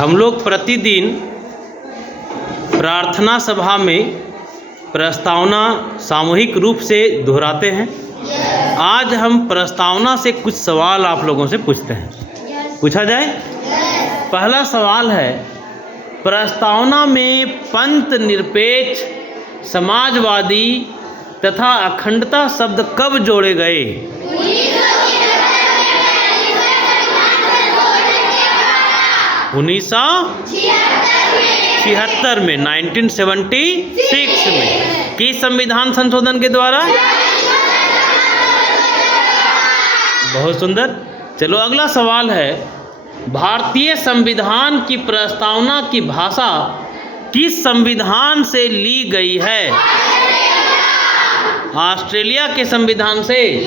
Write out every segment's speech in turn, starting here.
हम लोग प्रतिदिन प्रार्थना सभा में प्रस्तावना सामूहिक रूप से दोहराते हैं। आज हम प्रस्तावना से कुछ सवाल आप लोगों से पूछते हैं। पूछा जाए? पहला सवाल है, प्रस्तावना में पंथ निरपेक्ष, समाजवादी तथा अखंडता शब्द कब जोड़े गए? 1976 में, 1976 में। किस संविधान संशोधन के द्वारा? बहुत सुंदर। चलो अगला सवाल है, भारतीय संविधान की प्रस्तावना की भाषा किस संविधान से ली गई है? ऑस्ट्रेलिया के संविधान से।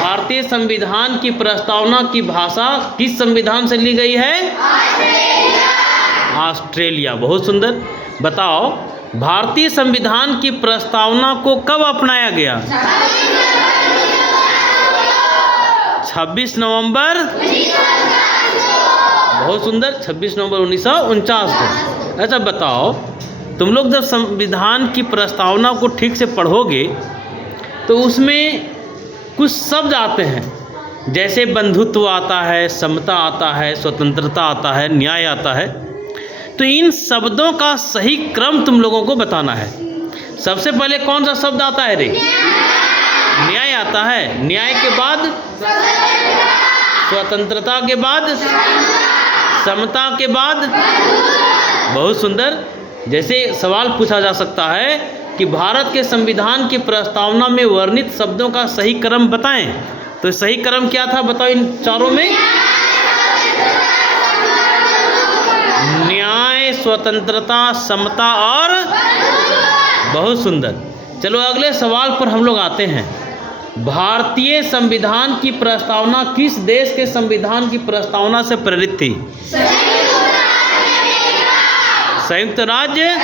भारतीय संविधान की प्रस्तावना की भाषा किस संविधान से ली गई है? ऑस्ट्रेलिया। बहुत सुंदर। बताओ, भारतीय संविधान की प्रस्तावना को कब अपनाया गया? 26 नवंबर। बहुत सुंदर, 26 नवंबर 1949 को। अच्छा बताओ, तुम लोग जब संविधान की प्रस्तावना को ठीक से पढ़ोगे तो उसमें कुछ शब्द आते हैं, जैसे बंधुत्व आता है, समता आता है, स्वतंत्रता आता है, न्याय आता है। तो इन शब्दों का सही क्रम तुम लोगों को बताना है। सबसे पहले कौन सा शब्द आता है रे? न्याय आता है। न्याय के बाद स्वतंत्रता, के बाद समता, के बाद बहुत सुंदर। जैसे सवाल पूछा जा सकता है कि भारत के संविधान की प्रस्तावना में वर्णित शब्दों का सही क्रम बताएं। तो सही क्रम क्या था बताओ इन चारों में? न्याय, स्वतंत्रता, समता और बहुत सुंदर। चलो अगले सवाल पर हम लोग आते हैं। भारतीय संविधान की प्रस्तावना किस देश के संविधान की प्रस्तावना से प्रेरित थी? संयुक्त राज्य।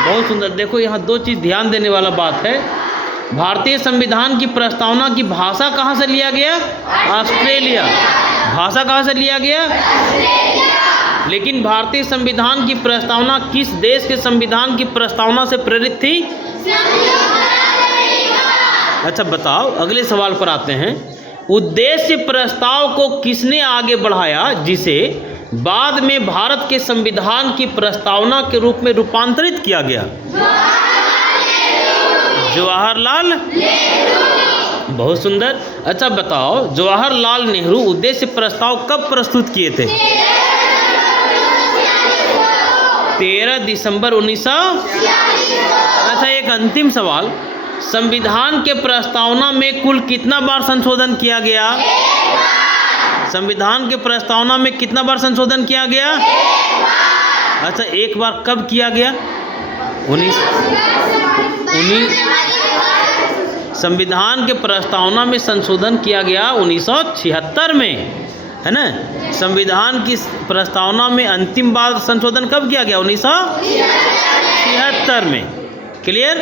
बहुत सुंदर। देखो यहाँ दो चीज़ ध्यान देने वाला बात है। भारतीय संविधान की प्रस्तावना की भाषा कहाँ से लिया गया? ऑस्ट्रेलिया। भाषा कहाँ से लिया गया? लेकिन भारतीय संविधान की प्रस्तावना किस देश के संविधान की प्रस्तावना से प्रेरित थी? अच्छा बताओ, अगले सवाल पर आते हैं। उद्देश्य प्रस्ताव को किसने आगे बढ़ाया जिसे बाद में भारत के संविधान की प्रस्तावना के रूप में रूपांतरित किया गया? जवाहरलाल नेहरू। बहुत सुंदर। अच्छा बताओ, जवाहरलाल नेहरू उद्देश्य प्रस्ताव कब प्रस्तुत किए थे? 13 दिसंबर 1946। अच्छा एक अंतिम सवाल, संविधान के प्रस्तावना में कुल कितना बार संशोधन किया गया? संविधान के प्रस्तावना में कितना बार संशोधन किया गया? अच्छा एक बार कब किया गया? 19 संविधान के प्रस्तावना में संशोधन किया गया 1976 में, है ना? संविधान की प्रस्तावना में अंतिम बार संशोधन कब किया गया? 1976 में। क्लियर?